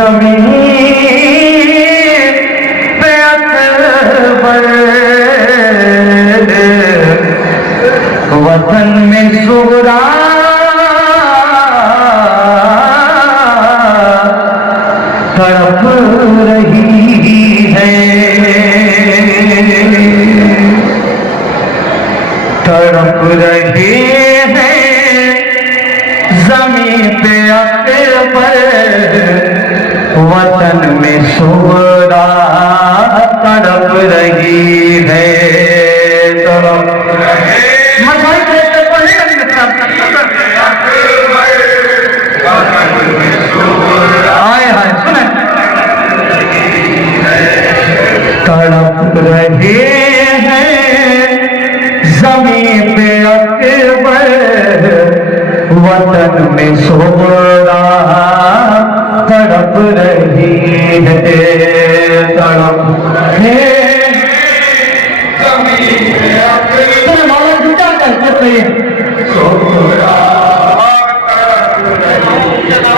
जमीन पे अकबर, वतन में सुगरा तड़प रही है, तड़प रही है जमीन पे अकबर, वतन में सुगरा तड़प रही है, तड़प आए हाय सुने, तड़प रहे हैं जमीन पे अकबर, वतन में सुगरा तड़प रही है, तड़प है जमीन पे अकबर, मौला जी क्या कहते हैं सुगरा तड़प रही है।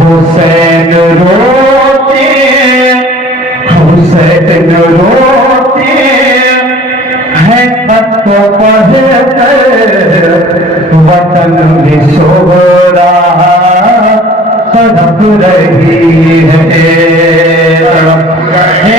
हुसैन रोते, हुसैन रोते हैं खत को पढ़कर, वतन में सुगरा तड़प रही है, तड़प रहे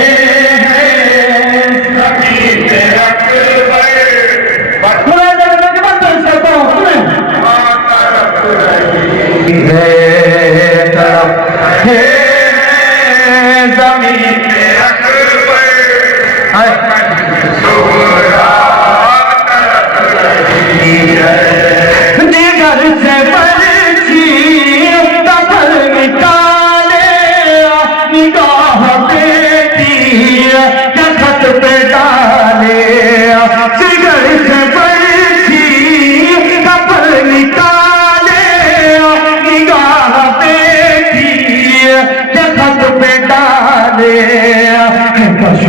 कश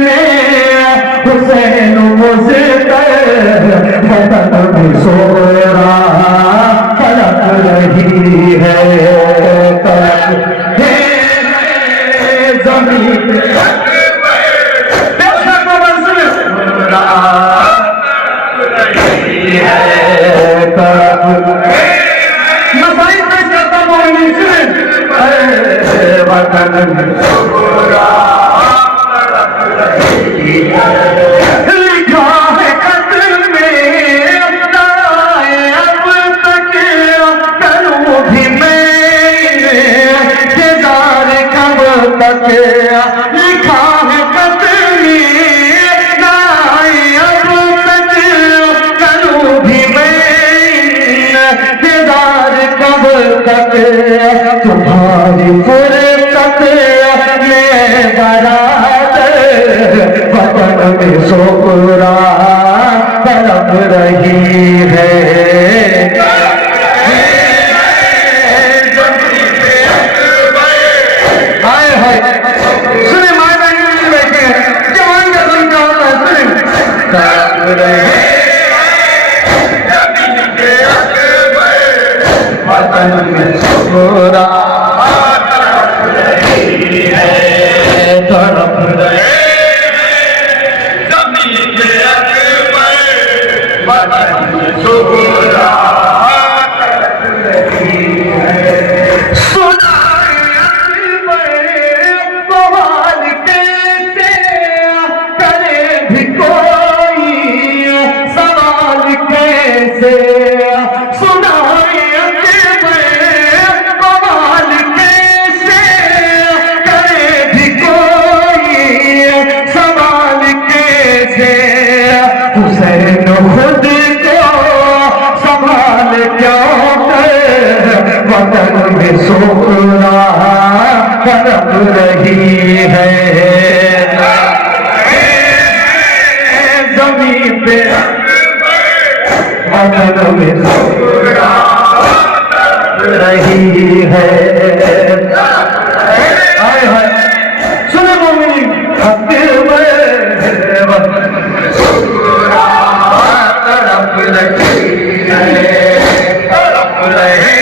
में हुसैन मुझे वतन में सुगरा तड़प रही है, तड़प है जमीन वतन में सुगरा लिखा है खत में अब तक करूं भी मैं इंतजार कब तक, लिखा है खत में अब तक करूं भी मैं इंतजार कब तक, तुम्हारी फुर्सत में बारात वतन में सुगरा तड़प रही है, हाय हाय सुने माए बहन बैठे जवान का सुन का होता है, सुने तड़प रहे वतन में सुगरा तड़प रही है, तड़प रहे सुगरा सुना बवाल कैसे करे भी कोई सवाल कैसे, सुना बवाल कैसे करे भी कोई सवाल कैसे, हुसैन खुद वतन में सुगरा तड़प रही है, जमीन पे वतन में सुगरा तड़प रही है, हाय हाय सुने मोमिनी वतन में सुगरा तड़प रही है, तड़प रहे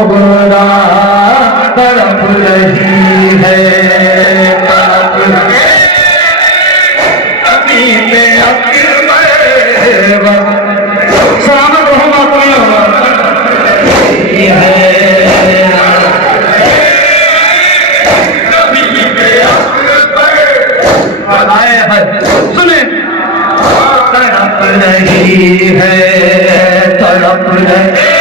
सोहरा तड़प रही है, तड़प हबीबे अकबर सलामत रही है। सुने तड़प रही है, तड़प रही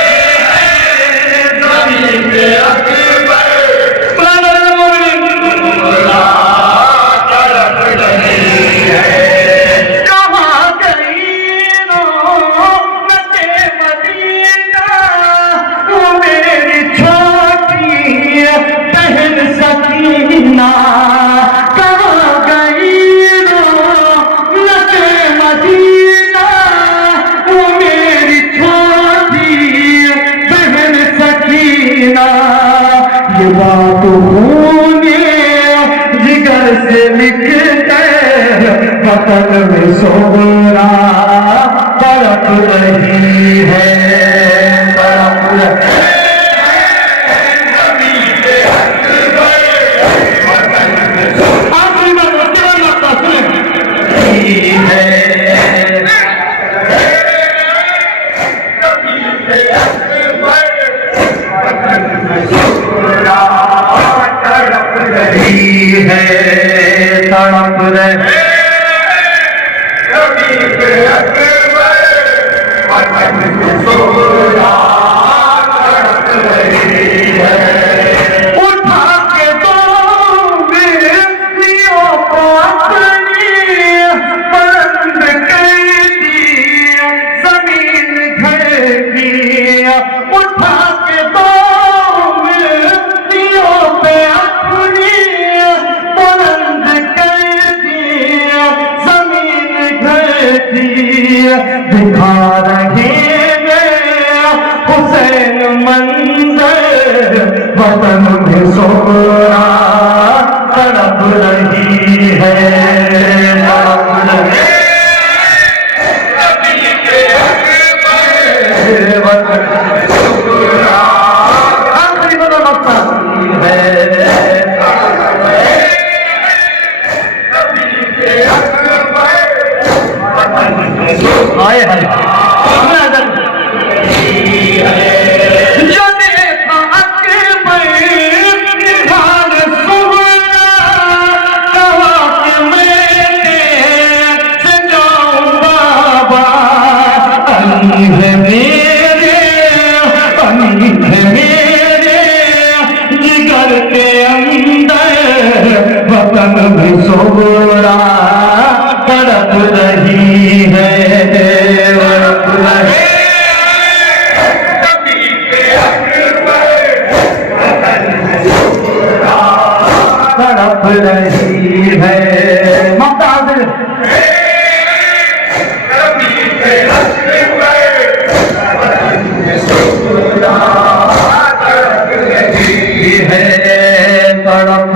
ये बात खूने जिगर से लिखकर वतन में सोहरा तड़प रही है, तड़प रही है। तड़प रहे उठा के दो बेलियों को अपनी बंद कर दिया, जमीन घर दिया। उठा के दो बेलियों पे अपनी बंद कर दिया, जमीन घर दिया। दिखा रहे हुसैन मंजर वतन में सोहरा तड़प रही है, तड़प रही आखिरी बड़ा मकसद है। आए हैं जिगर के अंदर वतन में सोहरा तड़प रही है, तड़प रही तड़प रही है। मुमताज तड़प